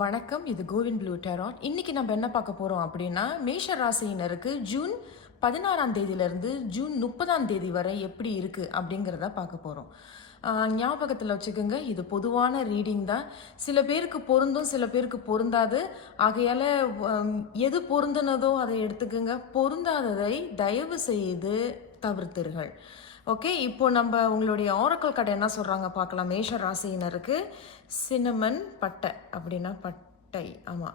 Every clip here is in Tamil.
வணக்கம். இது கோவின் ப்ளூ டேராட். இன்னைக்கு நம்ம என்ன பார்க்க போறோம் அப்படின்னா, மேஷ ராசியினருக்கு ஜூன் 16ஆம் தேதியிலிருந்து ஜூன் 30ஆம் தேதி வரை எப்படி இருக்கு அப்படிங்கிறத பார்க்க போறோம். ஞாபகத்தில் வச்சுக்கோங்க, இது பொதுவான ரீடிங் தான். சில பேருக்கு பொருந்தும், சில பேருக்கு பொருந்தாது. ஆகையால எது பொருந்தினதோ அதை எடுத்துக்கோங்க, பொருந்தாததை தயவு செய்து தவிர்த்திருங்கள். ஓகே, இப்போ நம்ம உங்களுடைய ஆரக்கல் கடை என்ன சொல்கிறாங்க பார்க்கலாம். மேஷ ராசியினருக்கு சினமன் பட்டை அப்படின்னா பட்டை, ஆமாம்.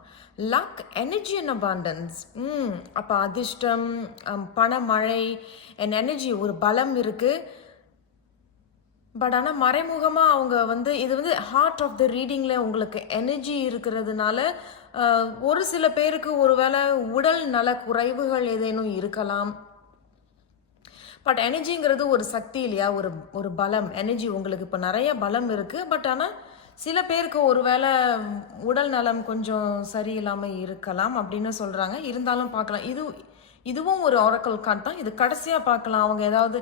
Luck, energy and abundance. அப்போ அதிர்ஷ்டம், பணமழை அண்ட் எனர்ஜி, ஒரு பலம் இருக்குது. பட் ஆனால் மறைமுகமாக அவங்க இது ஹார்ட் ஆஃப் த ரீடிங்கில் உங்களுக்கு எனர்ஜி இருக்கிறதுனால ஒரு சில பேருக்கு ஒருவேளை உடல் நல குறைவுகள் ஏதேனும் இருக்கலாம். பட் எனர்ஜிங்கிறது ஒரு சக்தி இல்லையா, ஒரு பலம். எனர்ஜி உங்களுக்கு இப்போ நிறைய பலம் இருக்குது. பட் ஆனால் சில பேருக்கு ஒருவேளை உடல் நலம் கொஞ்சம் சரியில்லாமல் இருக்கலாம் அப்படின்னு சொல்கிறாங்க. இருந்தாலும் பார்க்கலாம். இதுவும் ஒரு ஆரக்கல் கார்டு தான். இது கடைசியாக பார்க்கலாம். அவங்க ஏதாவது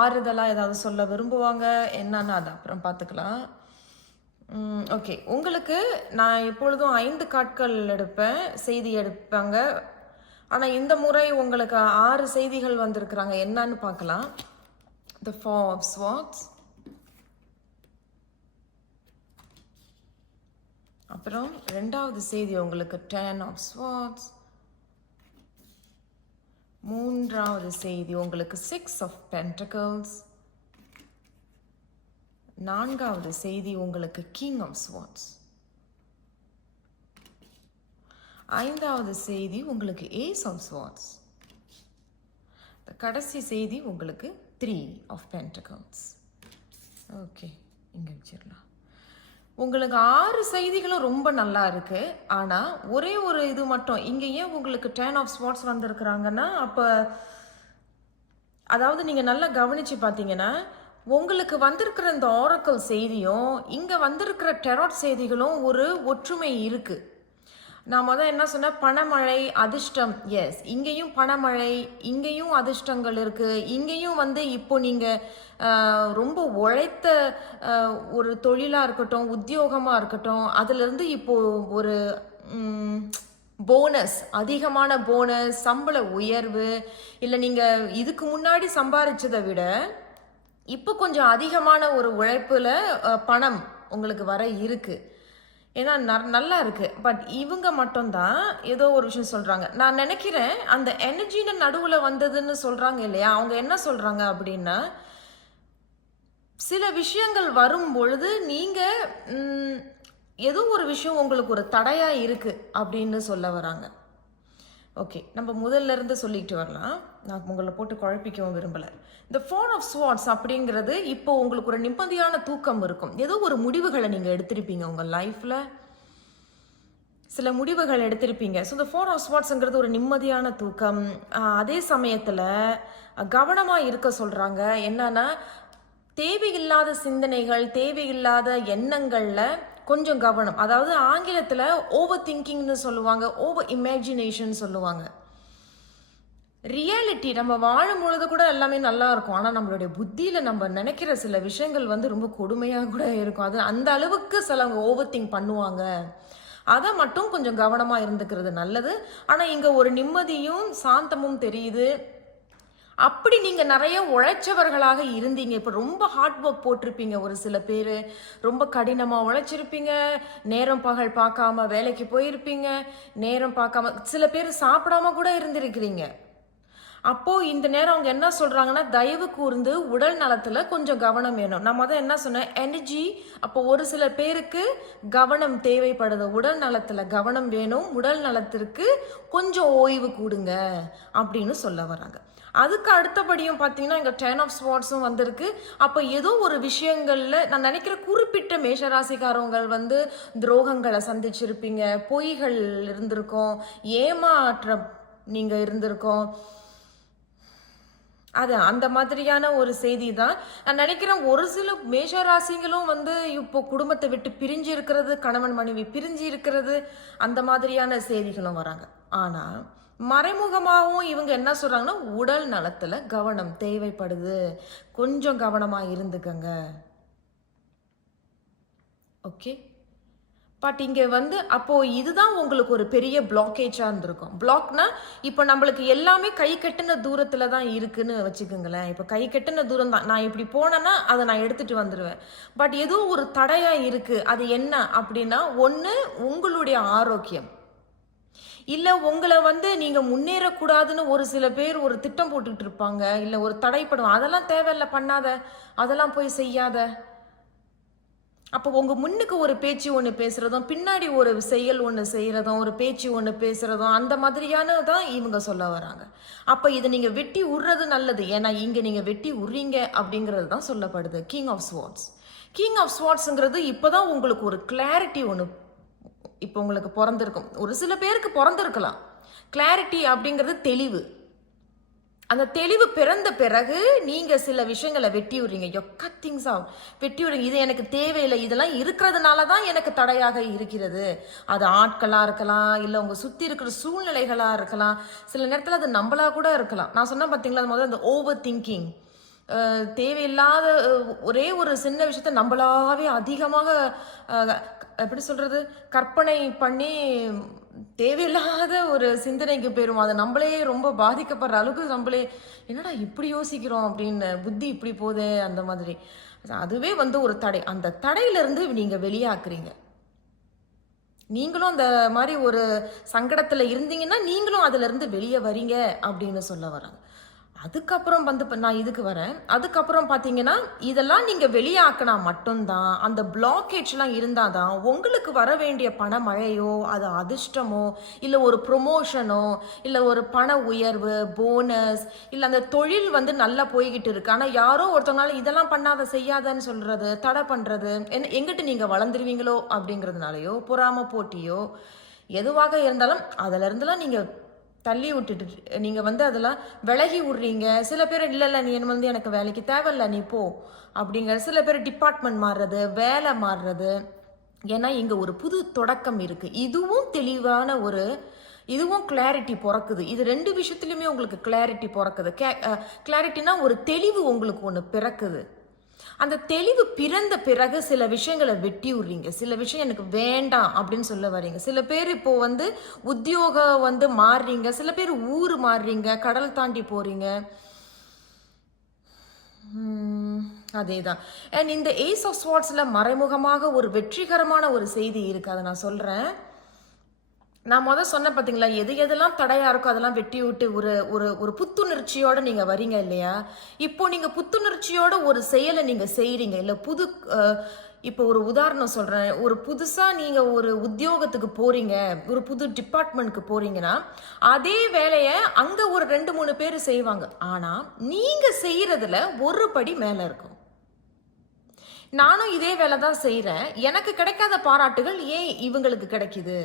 ஆறுதலாக ஏதாவது சொல்ல விரும்புவாங்க, என்னன்னு அதை அப்புறம் பார்த்துக்கலாம். ஓகே, உங்களுக்கு நான் எப்பொழுதும் 5 கார்ட்கள் எடுப்பேன், செய்தி எடுப்பாங்க. ஆனால் இந்த முறை உங்களுக்கு 6 செய்திகள் வந்திருக்கிறாங்க. என்னன்னு பார்க்கலாம். The Four of Swords, அப்புறம் 2வது செய்தி உங்களுக்கு Ten of Swords, 3வது செய்தி உங்களுக்கு Six of Pentacles, 4வது செய்தி உங்களுக்கு King of Swords, 5வது செய்தி உங்களுக்கு Ace of Swords, கடைசி செய்தி உங்களுக்கு Three of Pentacles. ஓகே, இங்கே வச்சிடலாம். உங்களுக்கு 6 செய்திகளும் ரொம்ப நல்லா இருக்கு. ஆனால் ஒரே ஒரு இது மட்டும், இங்கே ஏன் உங்களுக்கு 10 of Swords வந்திருக்கிறாங்கன்னா, அப்போ அதாவது நீங்கள் நல்லா கவனித்து பார்த்தீங்கன்னா, உங்களுக்கு வந்திருக்கிற இந்த ஆரக்கல் செய்தியும் இங்கே வந்திருக்கிற டெராட் செய்திகளும் ஒரு ஒற்றுமை இருக்குது. நான் என்ன சொன்னேன், பணமழை, அதிர்ஷ்டம். எஸ், இங்கேயும் பணமழை, இங்கேயும் அதிர்ஷ்டங்கள் இருக்குது. இங்கேயும் இப்போ நீங்கள் ரொம்ப உழைத்த ஒரு தொழிலாக இருக்கட்டும், உத்தியோகமாக இருக்கட்டும், அதுலேருந்து இப்போது ஒரு போனஸ், அதிகமான போனஸ், சம்பள உயர்வு, இல்லை நீங்கள் இதுக்கு முன்னாடி சம்பாதிச்சதை விட இப்போ கொஞ்சம் அதிகமான ஒரு உழைப்பில் பணம் உங்களுக்கு வர இருக்குது. ஏன்னா நல்லா இருக்குது. பட் இவங்க மட்டும்தான் ஏதோ ஒரு விஷயம் சொல்கிறாங்க. நான் நினைக்கிறேன் அந்த எனர்ஜின்னு நடுவில் வந்ததுன்னு சொல்கிறாங்க இல்லையா, அவங்க என்ன சொல்கிறாங்க அப்படின்னா, சில விஷயங்கள் வரும் பொழுது நீங்கள் ஏதோ ஒரு விஷயம் உங்களுக்கு ஒரு தடையாக இருக்குது அப்படின்னு சொல்ல வராங்க. ஓகே, நம்ம முதல்ல இருந்து சொல்லிட்டு வரலாம். நான் உங்களை போட்டு குழப்பிக்கவும் விரும்பலை. இந்த Four of Swords அப்படிங்கிறது இப்போ உங்களுக்கு ஒரு நிம்மதியான தூக்கம் இருக்கும். ஏதோ ஒரு முடிவுகளை நீங்கள் எடுத்திருப்பீங்க உங்கள் லைஃப்பில், சில முடிவுகள் எடுத்திருப்பீங்க. ஸோ இந்த Four of Swordsங்கிறது ஒரு நிம்மதியான தூக்கம். அதே சமயத்தில் கவனமாக இருக்க சொல்கிறாங்க. என்னன்னா, தேவையில்லாத சிந்தனைகள், தேவையில்லாத எண்ணங்களில் கொஞ்சம் கவனம். அதாவது ஆங்கிலத்தில் ஓவர் திங்கிங்னு சொல்லுவாங்க, ஓவர் இமேஜினேஷன் சொல்லுவாங்க. ரியாலிட்டி, நம்ம வாழும் பொழுது கூட எல்லாமே நல்லா இருக்கும். ஆனால் நம்மளுடைய புத்தியில் நம்ம நினைக்கிற சில விஷயங்கள் ரொம்ப கொடுமையாக கூட இருக்கும். அது அந்த அளவுக்கு சிலவங்க ஓவர் திங்க் பண்ணுவாங்க. அதை மட்டும் கொஞ்சம் கவனமாக இருந்துக்கிறது நல்லது. ஆனால் இங்கே ஒரு நிம்மதியும் சாந்தமும் தெரியுது. அப்படி நீங்கள் நிறைய உழைச்சவர்களாக இருந்தீங்க, இப்போ ரொம்ப ஹார்ட் ஒர்க் போட்டிருப்பீங்க. ஒரு சில பேர் ரொம்ப கடினமாக உழைச்சிருப்பீங்க, நேரம் பகல் பார்க்காம வேலைக்கு போயிருப்பீங்க, நேரம் பார்க்காம சில பேர் சாப்பிடாம கூட இருந்திருக்கிறீங்க. அப்போது இந்த நேரம் அவங்க என்ன சொல்கிறாங்கன்னா, தயவு கூர்ந்து உடல் நலத்தில் கொஞ்சம் கவனம் வேணும். நான் என்ன சொன்னேன், எனர்ஜி. அப்போ ஒரு சில பேருக்கு கவனம் தேவைப்படுது, உடல் நலத்தில் கவனம் வேணும், உடல் நலத்திற்கு கொஞ்சம் ஓய்வு கொடுங்க அப்படின்னு சொல்ல வராங்க. அதுக்கு அடுத்தபடியும் பார்த்தீங்கன்னா இங்கே Ten of Swordsம் வந்திருக்கு. அப்போ ஏதோ ஒரு விஷயங்களில் நான் நினைக்கிற குறிப்பிட்ட மேஷராசிக்காரவங்க துரோகங்களை சந்திச்சிருப்பீங்க, பொய்கள் இருந்திருக்கும், ஏமாற்றம் நீங்கள் இருந்திருக்கோம். அது அந்த மாதிரியான ஒரு செய்தி தான். நான் நினைக்கிறேன் ஒரு சில மேஷராசிகளும் இப்போ குடும்பத்தை விட்டு பிரிஞ்சு இருக்கிறது, கணவன் மனைவி பிரிஞ்சு இருக்கிறது, அந்த மாதிரியான செய்திகளும் வராங்க. ஆனால் மறைமுகமாகவும் இவங்க என்ன சொல்கிறாங்கன்னா, உடல் நலத்தில் கவனம் தேவைப்படுது, கொஞ்சம் கவனமாக இருந்துக்கங்க. ஓகே, பட் இங்கே வந்து அப்போ இதுதான் உங்களுக்கு ஒரு பெரிய பிளாக்கேஜாக இருந்திருக்கும். பிளாக்னா இப்போ நம்மளுக்கு எல்லாமே கை கட்டின தூரத்தில் தான் இருக்குன்னு வச்சுக்கோங்களேன். இப்போ கை கட்டின தூரம் தான், நான் இப்படி போனேன்னா அதை நான் எடுத்துட்டு வந்துடுவேன். பட் ஏதோ ஒரு தடையாக இருக்குது. அது என்ன அப்படின்னா, ஒன்று உங்களுடைய ஆரோக்கியம், இல்லை உங்களை வந்து நீங்கள் முன்னேறக்கூடாதுன்னு ஒரு சில பேர் ஒரு திட்டம் போட்டுக்கிட்டு இருப்பாங்க, இல்லை ஒரு தடைப்படுவாங்க. அதெல்லாம் தேவையில்லை, பண்ணாத, அதெல்லாம் போய் செய்யாத. அப்போ உங்கள் முன்னுக்கு ஒரு பேச்சு ஒன்று பேசுகிறதும், பின்னாடி ஒரு செயல் ஒன்று செய்கிறதும், ஒரு பேச்சு ஒன்று பேசுகிறதும், அந்த மாதிரியான தான் இவங்க சொல்ல வராங்க. அப்போ இதை நீங்கள் வெட்டி விடுறது நல்லது. ஏன்னா இங்கே நீங்கள் வெட்டி விட்றீங்க அப்படிங்கிறது தான் சொல்லப்படுது. King of swords. King of ஸ்வார்ட்ஸுங்கிறது இப்போ தான் உங்களுக்கு ஒரு கிளாரிட்டி ஒன்று இப்போ உங்களுக்கு பிறந்திருக்கும். ஒரு சில பேருக்கு பிறந்திருக்கலாம். கிளாரிட்டி அப்படிங்கிறது தெளிவு. அந்த தெளிவு பிறந்த பிறகு நீங்க சில விஷயங்களை வெட்டி விடுறீங்க. கட் திங்ஸ் ஆஃப், வெட்டி விடுறீங்க. இது எனக்கு தேவையில்லை, இதெல்லாம் இருக்கிறதுனால தான் எனக்கு தடையாக இருக்கிறது. அது ஆட்களா இருக்கலாம், இல்லை உங்க சுத்தி இருக்கிற சூழ்நிலைகளா இருக்கலாம், சில நேரத்தில் அது நம்மளா கூட இருக்கலாம். நான் சொன்ன பார்த்தீங்களா, அது முதல்ல அந்த ஓவர் திங்கிங், தேவையில்லாத ஒரே ஒரு சின்ன விஷயத்த நம்மளாவே அதிகமாக எப்படி சொல்றது, கற்பனை பண்ணி தேவையில்லாத ஒரு சிந்தனைக்கு போயிடும். அதை நம்மளே ரொம்ப பாதிக்கப்படுற அளவுக்கு நம்மளே என்னடா இப்படி யோசிக்கிறோம் அப்படின்னு, புத்தி இப்படி போதே, அந்த மாதிரி. அதுவே வந்து ஒரு தடை. அந்த தடையிலிருந்து நீங்க வெளியாக்குறீங்க. நீங்களும் அந்த மாதிரி ஒரு சங்கடத்தில் இருந்தீங்கன்னா நீங்களும் அதுல இருந்து வெளியே வரீங்க அப்படின்னு சொல்ல வராங்க. அதுக்கப்புறம் வந்து நான் இதுக்கு வரேன். அதுக்கப்புறம் பார்த்தீங்கன்னா, இதெல்லாம் நீங்கள் வெளியாக்கினா மட்டும்தான், அந்த பிளாக்கேஜ்லாம் இருந்தால் தான் உங்களுக்கு வர வேண்டிய பண மழையோ, அது அதிர்ஷ்டமோ, இல்லை ஒரு ப்ரொமோஷனோ, இல்லை ஒரு பண உயர்வு, போனஸ், இல்லை அந்த தொழில் வந்து நல்லா போய்கிட்டு இருக்கு. ஆனால் யாரோ ஒருத்தவங்களால இதெல்லாம் பண்ணாத, செய்யாதன்னு சொல்கிறது, தடை பண்ணுறது, எங்கிட்ட நீங்கள் வளர்ந்துருவீங்களோ அப்படிங்கிறதுனாலையோ, பொறாம போட்டியோ, எதுவாக இருந்தாலும் அதிலிருந்துலாம் நீங்கள் தள்ளி விட்டுட்டு நீங்கள் வந்து அதெல்லாம் விலகி விட்றீங்க. சில பேர் இல்லை நீ என்ன வந்து எனக்கு வேலைக்கு தேவையில்ல, நீ போ அப்படிங்கிற. சில பேர் டிபார்ட்மெண்ட் மாறுறது, வேலை மாறுறது. ஏன்னா இங்கே ஒரு புது தொடக்கம் இருக்குது. இதுவும் தெளிவான ஒரு, இதுவும் கிளாரிட்டி பிறக்குது. இது ரெண்டு விஷயத்துலையுமே உங்களுக்கு கிளாரிட்டி பிறக்குது. கிளாரிட்டினா ஒரு தெளிவு உங்களுக்கு ஒன்று பிறக்குது. அந்த தெளிவு பிறந்த பிறகு சில விஷயங்களை வெட்டி விடுறீங்க. சில விஷயம் எனக்கு வேண்டாம் அப்படின்னு சொல்ல வரீங்க. சில பேர் இப்போ வந்து உத்தியோகம் வந்து மாறுறீங்க, சில பேர் ஊர் மாறுறீங்க, கடல் தாண்டி போறீங்க. அதேதான். அண்ட் இந்த ஏஸ் ஆஃப் ஸ்வார்ட்ஸ்ல மறைமுகமாக ஒரு வெற்றிகரமான ஒரு செய்தி இருக்கு. அதை நான் சொல்றேன். நான் சொன்ன பார்த்தீங்களா, எது எதெல்லாம் தடையாக இருக்கோ அதெல்லாம் வெட்டி விட்டு ஒரு ஒரு ஒரு புத்துணர்ச்சியோடு நீங்கள் வரீங்க இல்லையா. இப்போ நீங்கள் புத்துணர்ச்சியோட ஒரு செயலை நீங்கள் செய்கிறீங்க இல்லை. இப்போ ஒரு உதாரணம் சொல்கிறேன். ஒரு புதுசாக நீங்கள் ஒரு உத்தியோகத்துக்கு போகிறீங்க, ஒரு புது டிபார்ட்மெண்ட்க்கு போகிறீங்கன்னா, அதே வேலையை அங்கே ஒரு 2-3 பேர் செய்வாங்க. ஆனால் நீங்கள் செய்கிறதுல ஒரு படி மேலே இருக்கும். நானும் இதே வேலை தான் செய்கிறேன், எனக்கு கிடைக்காத பாராட்டுகள் ஏன் இவங்களுக்கு கிடைக்குது,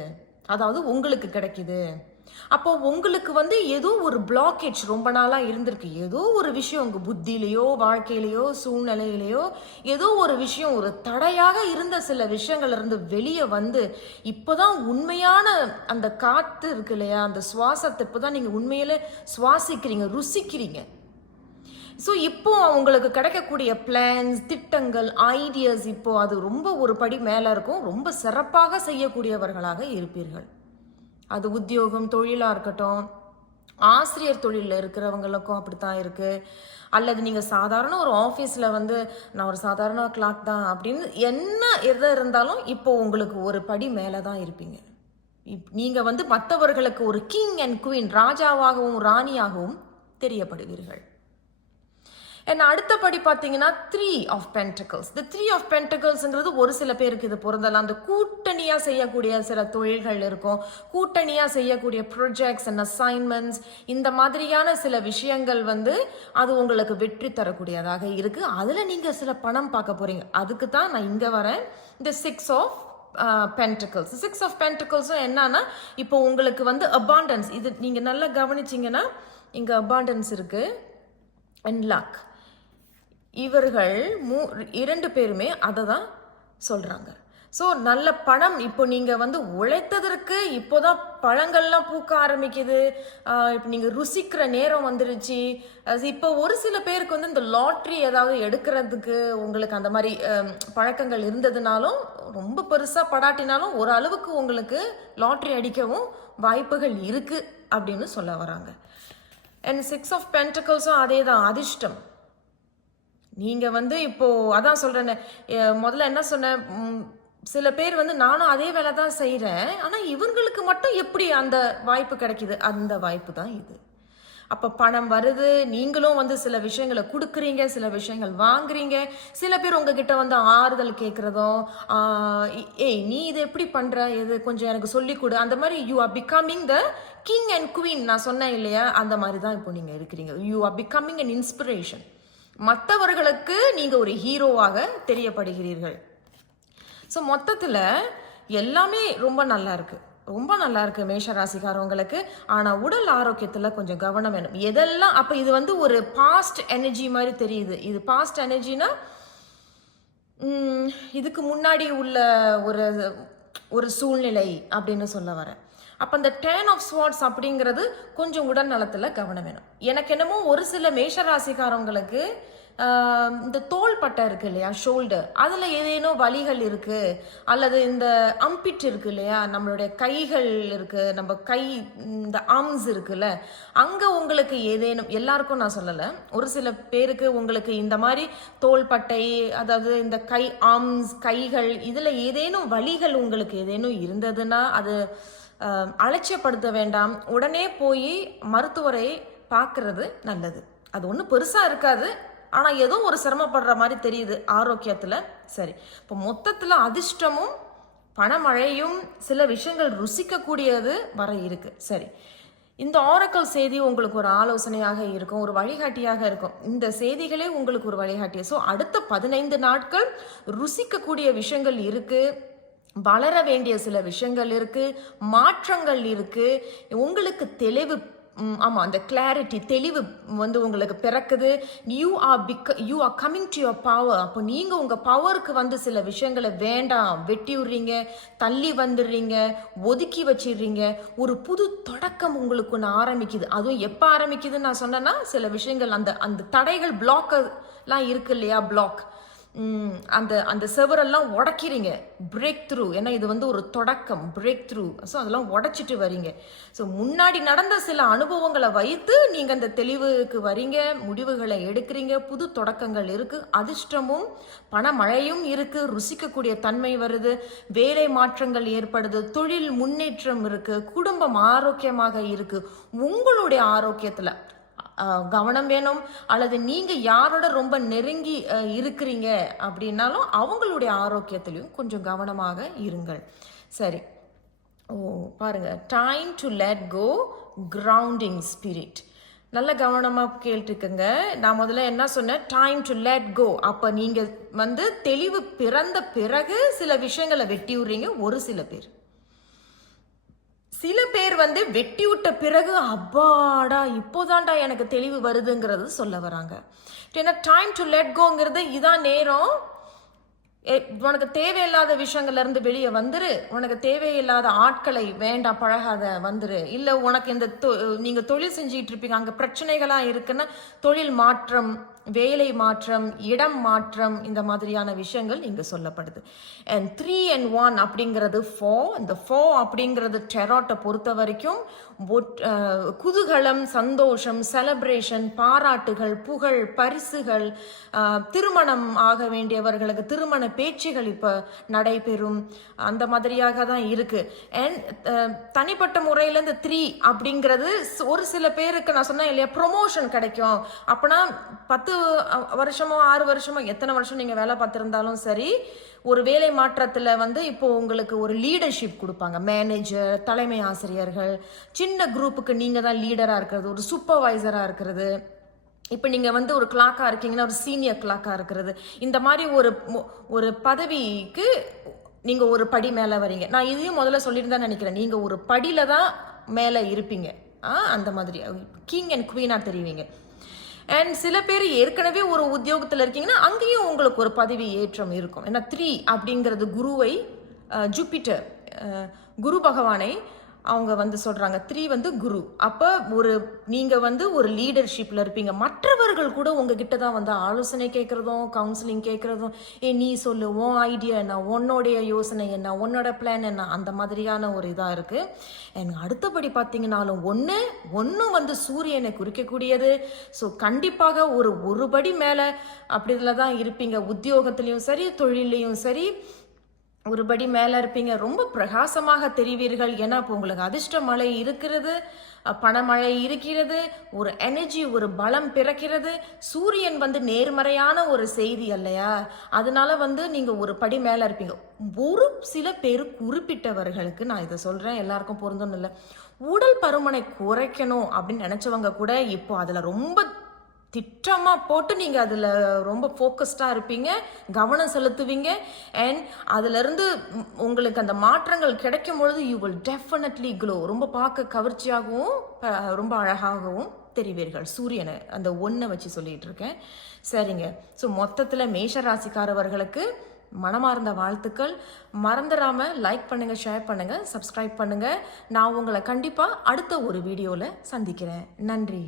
அதாவது உங்களுக்கு கிடைக்குது. அப்போ உங்களுக்கு வந்து ஏதோ ஒரு பிளாக்கேஜ் ரொம்ப நாளாக இருந்திருக்கு. ஏதோ ஒரு விஷயம் உங்கள் புத்தியிலையோ, வாழ்க்கையிலையோ, சூழ்நிலையிலையோ ஏதோ ஒரு விஷயம் ஒரு தடையாக இருந்த சில விஷயங்கள்ல இருந்து வெளியே வந்து இப்போதான் உண்மையான அந்த காற்று இருக்கு இல்லையா, அந்த சுவாசத்தை இப்போதான் நீங்கள் உண்மையிலே சுவாசிக்கிறீங்க, ருசிக்கிறீங்க. ஸோ இப்போ உங்களுக்கு கிடைக்கக்கூடிய பிளான்ஸ், திட்டங்கள், ஐடியாஸ் இப்போ அது ரொம்ப ஒரு படி மேலே இருக்கும். ரொம்ப சிறப்பாக செய்யக்கூடியவர்களாக இருப்பீர்கள். அது உத்தியோகம், தொழிலாக இருக்கட்டும், ஆசிரியர் தொழிலில் இருக்கிறவங்களுக்கும் அப்படித்தான் இருக்குது. அல்லது நீங்கள் சாதாரண ஒரு ஆஃபீஸில் வந்து நான் ஒரு சாதாரண கிளாக் தான் அப்படின்னு என்ன எது இருந்தாலும் இப்போ உங்களுக்கு ஒரு படி மேலே தான் இருப்பீங்க. நீங்கள் வந்து மற்றவர்களுக்கு ஒரு கிங் அண்ட் குவீன், ராஜாவாகவும் ராணியாகவும் தெரியப்படுவீர்கள். அடுத்தபடி பார்த்தீங்கன்னா 3 of Pentacles. இந்த 3 of Pentaclesங்கிறது ஒரு சில பேருக்கு இது பொருந்தலாம். அந்த கூட்டணியாக செய்யக்கூடிய சில தொழில்கள் இருக்கும், கூட்டணியாக செய்யக்கூடிய ப்ரொஜெக்ட்ஸ் அண்ட் அசைன்மெண்ட்ஸ், இந்த மாதிரியான சில விஷயங்கள் வந்து அது உங்களுக்கு வெற்றி தரக்கூடியதாக இருக்குது. அதில் நீங்கள் சில பணம் பார்க்க போகிறீங்க. அதுக்கு தான் நான் இங்கே வரேன். இந்த 6 of Pentacles. 6 of Pentaclesம் என்னன்னா, இப்போ உங்களுக்கு வந்து abundance, இது நீங்கள் நல்லா கவனிச்சிங்கன்னா இங்கே abundance இருக்குது அண்ட் luck. இவர்கள் 2 பேருமே அதை தான் சொல்கிறாங்க. ஸோ நல்ல பணம் இப்போ நீங்கள் வந்து உழைத்ததற்கு இப்போதான் பழங்கள்லாம் பூக்க ஆரம்பிக்குது. இப்போ நீங்கள் ருசிக்கிற நேரம் வந்துருச்சு. அது இப்போ ஒரு சில பேருக்கு வந்து இந்த லாட்ரி ஏதாவது எடுக்கிறதுக்கு உங்களுக்கு அந்த மாதிரி பழக்கங்கள் இருந்ததுனாலும், ரொம்ப பெருசாக படாட்டினாலும் ஒரு அளவுக்கு உங்களுக்கு லாட்ரி அடிக்கவும் வாய்ப்புகள் இருக்கு அப்படின்னு சொல்ல வராங்க. அண்ட் 6 ஆஃப் பென்டக்கிள்ஸும் அதே தான், அதிர்ஷ்டம். நீங்கள் வந்து இப்போ அதான் சொல்கிறேன்னு, முதல்ல என்ன சொன்னேன், சில பேர் வந்து நானும் அதே வேலை தான் செய்கிறேன், ஆனால் இவங்களுக்கு மட்டும் எப்படி அந்த வாய்ப்பு கிடைக்குது, அந்த வாய்ப்பு தான் இது. அப்போ பணம் வருது, நீங்களும் வந்து சில விஷயங்களை கொடுக்குறீங்க, சில விஷயங்கள் வாங்குறீங்க. சில பேர் உங்ககிட்ட வந்து ஆறுதல் கேட்குறதும், ஏய் நீ இது எப்படி பண்ணுற, இது கொஞ்சம் எனக்கு சொல்லிக் கொடு, அந்த மாதிரி you are becoming the king and queen. நான் சொன்னேன் இல்லையா, அந்த மாதிரி தான் இப்போ நீங்கள் இருக்கிறீங்க. You are becoming an inspiration. மற்றவர்களுக்கு நீங்கள் ஒரு ஹீரோவாக தெரியப்படுகிறீர்கள். ஸோ மொத்தத்தில் எல்லாமே ரொம்ப நல்லா இருக்கு, ரொம்ப நல்லா இருக்கு மேஷ ராசிக்காரவங்களுக்கு. ஆனால் உடல் ஆரோக்கியத்தில் கொஞ்சம் கவனம் வேணும். எதெல்லாம் அப்போ இது வந்து ஒரு பாஸ்ட் எனர்ஜி மாதிரி தெரியுது. இது பாஸ்ட் எனர்ஜினா இதுக்கு முன்னாடி உள்ள ஒரு ஒரு சூழ்நிலை அப்படின்னு சொல்ல வரேன். அப்போ இந்த 10 ஆஃப் ஸ்வார்ட்ஸ் அப்படிங்கிறது கொஞ்சம் உடல் நலத்தில் கவனம் வேணும். எனக்கு என்னமோ ஒரு சில மேஷராசிக்காரவங்களுக்கு இந்த தோள்பட்டை இருக்கு இல்லையா, ஷோல்டர், அதில் ஏதேனும் வலிகள் இருக்கு, அல்லது இந்த அம்பிட் இருக்கு இல்லையா, நம்மளுடைய கைகள் இருக்கு, நம்ம கை இந்த ஆர்ம்ஸ் இருக்குல்ல, அங்கே உங்களுக்கு ஏதேனும், எல்லாருக்கும் நான் சொல்லலை, ஒரு சில பேருக்கு உங்களுக்கு இந்த மாதிரி தோள்பட்டை, அதாவது இந்த கை ஆர்ம்ஸ், கைகள், இதில் ஏதேனும் வலிகள் உங்களுக்கு ஏதேனும் இருந்ததுன்னா அது அலட்சியப்படுத்த வேண்டாம். உடனே போய் மருத்துவரை பார்க்கறது நல்லது. அது ஒன்றும் பெருசாக இருக்காது, ஆனால் ஏதோ ஒரு சிரமப்படுற மாதிரி தெரியுது ஆரோக்கியத்தில். சரி, இப்போ மொத்தத்தில் அதிர்ஷ்டமும் பணமழையும் சில விஷயங்கள் ருசிக்கக்கூடியது வர இருக்கு. சரி, இந்த ஆரக்கல் செய்தி உங்களுக்கு ஒரு ஆலோசனையாக இருக்கும், ஒரு வழிகாட்டியாக இருக்கும். இந்த செய்திகளே உங்களுக்கு ஒரு வழிகாட்டிய. ஸோ அடுத்த 15 நாட்கள் ருசிக்கக்கூடிய விஷயங்கள் இருக்கு, வளர வேண்டிய சில விஷயங்கள் இருக்கு, மாற்றங்கள் இருக்கு, உங்களுக்கு தெளிவு, ஆமாம், அந்த கிளாரிட்டி, தெளிவு வந்து உங்களுக்கு பிறக்குது. You are coming to your power. அப்போ நீங்கள் உங்கள் பவருக்கு வந்து சில விஷயங்களை வேண்டாம் வெட்டி விடுறீங்க, தள்ளி வந்துடுறீங்க, ஒதுக்கி வச்சிடுறீங்க. ஒரு புது தொடக்கம் உங்களுக்கு ஒன்று ஆரம்பிக்குது. அதுவும் எப்போ ஆரம்பிக்குதுன்னு நான் சொன்னேன்னா, சில விஷயங்கள் அந்த அந்த தடைகள் பிளாக்கெல்லாம் இருக்கு இல்லையா, பிளாக், அந்த அந்த செவரெல்லாம் உடைக்கிறீங்க, பிரேக் த்ரூ. ஏன்னா இது வந்து ஒரு தொடக்கம், பிரேக் த்ரூ. ஸோ அதெல்லாம் உடைச்சிட்டு வரீங்க. ஸோ முன்னாடி நடந்த சில அனுபவங்களை வைத்து நீங்கள் அந்த தெளிவுக்கு வரீங்க, முடிவுகளை எடுக்கிறீங்க, புது தொடக்கங்கள் இருக்கு, அதிர்ஷ்டமும் பணமழையும் இருக்கு, ருசிக்கக்கூடிய தன்மை வருது, வேலை மாற்றங்கள் ஏற்படுது, தொழில் முன்னேற்றம் இருக்கு, குடும்பம் ஆரோக்கியமாக இருக்கு. உங்களுடைய ஆரோக்கியத்தில் கவனம் வேணும். அல்லது நீங்கள் யாரோட ரொம்ப நெருங்கி இருக்கிறீங்க அப்படின்னாலும் அவங்களுடைய ஆரோக்கியத்திலையும் கொஞ்சம் கவனமாக இருங்கள். சரி, பாருங்க, time to let go, grounding spirit. நல்ல கவனமாக கேட்டுக்குங்க. நான் முதல்ல என்ன சொன்னேன், டைம் டு லெட் கோ. அப்போ நீங்கள் வந்து தெளிவு பிறந்த பிறகு சில விஷயங்களை வெட்டி விடுறீங்க. ஒரு சில பேர் வந்து வெட்டி விட்ட பிறகு அப்பாடா இப்போதான்டா எனக்கு தெளிவு வருதுங்கிறது சொல்ல வராங்க. ஏன்னா டைம் டு லெட் கோங்கிறது இதான் நேரம். உனக்கு தேவையில்லாத விஷயங்கள்ல இருந்து வெளியே வந்துரு, உனக்கு தேவையில்லாத ஆட்களை வேண்டாம் பழகாத வந்துரு. இல்லை உனக்கு இந்த நீங்கள் தொழில் செஞ்சுக்கிட்டு இருப்பீங்க, அங்கே பிரச்சனைகளாக இருக்குன்னா தொழில் மாற்றம், வேலை மாற்றம், இடம் மாற்றம், இந்த மாதிரியான விஷயங்கள் இங்கே சொல்லப்படுது. அண்ட் 3 and 1 அப்படிங்கிறது 4. இந்த 4 அப்படிங்கிறது டெராட்டை பொறுத்த வரைக்கும் குதூகலம், சந்தோஷம், செலப்ரேஷன், பாராட்டுகள், புகழ், பரிசுகள், திருமணம் ஆக வேண்டியவர்களுக்கு திருமண பேச்சுகள் இப்போ நடைபெறும், அந்த மாதிரியாக தான் இருக்கு. அண்ட் தனிப்பட்ட முறையில் இந்த 3 அப்படிங்கிறது ஒரு சில பேருக்கு நான் சொன்னேன் இல்லையா, ப்ரொமோஷன் கிடைக்கும். அப்போனா 10 வருஷமோ 6 வருஷமோ எத்தனை வருஷம் நீங்கள் வேலை பார்த்துருந்தாலும் சரி, ஒரு வேலை மாற்றத்தில் வந்து இப்போ உங்களுக்கு ஒரு லீடர்ஷிப் கொடுப்பாங்க. மேனேஜர், தலைமை ஆசிரியர்கள், சின்ன குரூப்புக்கு நீங்கள் தான் லீடராக இருக்கிறது, ஒரு சூப்பர்வைசராக இருக்கிறது. இப்போ நீங்கள் வந்து ஒரு கிளாக்காக இருக்கீங்கன்னா ஒரு சீனியர் கிளாக்காக இருக்கிறது. இந்த மாதிரி ஒரு பதவிக்கு நீங்கள் ஒரு படி மேலே வரீங்க. நான் இதையும் முதல்ல சொல்லியிருந்தேன் நினைக்கிறேன். நீங்கள் ஒரு படியில் தான் மேலே இருப்பீங்க. அந்த மாதிரி கிங் அண்ட் குவீனாக தெரிவிங்க. அண்ட் சில பேர் ஏற்கனவே ஒரு உத்தியோகத்தில் இருக்கீங்கன்னா அங்கேயும் உங்களுக்கு ஒரு பதவி ஏற்றம் இருக்கும். ஏன்னா 3 அப்படிங்கிறது குருவை ஜூபிட்டர் குரு பகவானை அவங்க வந்து சொல்கிறாங்க 3 வந்து குரு. அப்போ நீங்கள் வந்து ஒரு லீடர்ஷிப்பில் இருப்பீங்க. மற்றவர்கள் கூட உங்ககிட்ட தான் வந்து ஆலோசனை கேட்குறதும் கவுன்சிலிங் கேட்குறதும் நீ சொல்லு, உன் ஐடியா என்ன, உன்னோடைய யோசனை என்ன, உன்னோட பிளான் என்ன, அந்த மாதிரியான ஒரு இதாக இருக்குது. எனக்கு அடுத்தபடி பார்த்தீங்கன்னாலும் ஒன்று வந்து சூரியனை குறிக்கக்கூடியது. ஸோ கண்டிப்பாக ஒரு படி மேலே அப்படி இதில் தான் இருப்பீங்க. உத்தியோகத்துலேயும் சரி, தொழிலையும் சரி, ஒரு படி மேலே இருப்பீங்க. ரொம்ப பிரகாசமாக தெரிவீர்கள். ஏன்னா இப்போ உங்களுக்கு அதிர்ஷ்ட மழை இருக்கிறது, பணமழை இருக்கிறது, ஒரு எனர்ஜி, ஒரு பலம் பிறக்கிறது. சூரியன் வந்து நேர்மறையான ஒரு செய்தி இல்லையா? அதனால வந்து நீங்கள் ஒரு படி மேலே இருப்பீங்க. ஒரு சில பேர் குறிப்பிட்டவர்களுக்கு நான் இதை சொல்கிறேன், எல்லாருக்கும் பொருந்தும் இல்லை. உடல் பருமனை குறைக்கணும் அப்படின்னு நினச்சவங்க கூட இப்போ அதில் ரொம்ப திட்டமாக போட்டு நீங்கள் அதில் ரொம்ப ஃபோக்கஸ்டாக இருப்பீங்க, கவனம் செலுத்துவீங்க. அண்ட் அதிலிருந்து உங்களுக்கு அந்த மாற்றங்கள் கிடைக்கும் பொழுது யூ வில் டெஃபினெட்லி க்ளோ. ரொம்ப பார்க்க கவர்ச்சியாகவும் ரொம்ப அழகாகவும் தெரிவீர்கள். சூரியனை அந்த ஒன்றை வச்சு சொல்லிகிட்டு இருக்கேன். சரிங்க. ஸோ மொத்தத்தில் மேஷராசிக்காரவர்களுக்கு மனமார்ந்த வாழ்த்துக்கள். மறந்துடாமல் லைக் பண்ணுங்கள், ஷேர் பண்ணுங்கள், சப்ஸ்கிரைப் பண்ணுங்கள். நான் உங்களை கண்டிப்பாக அடுத்த ஒரு வீடியோவில் சந்திக்கிறேன். நன்றி.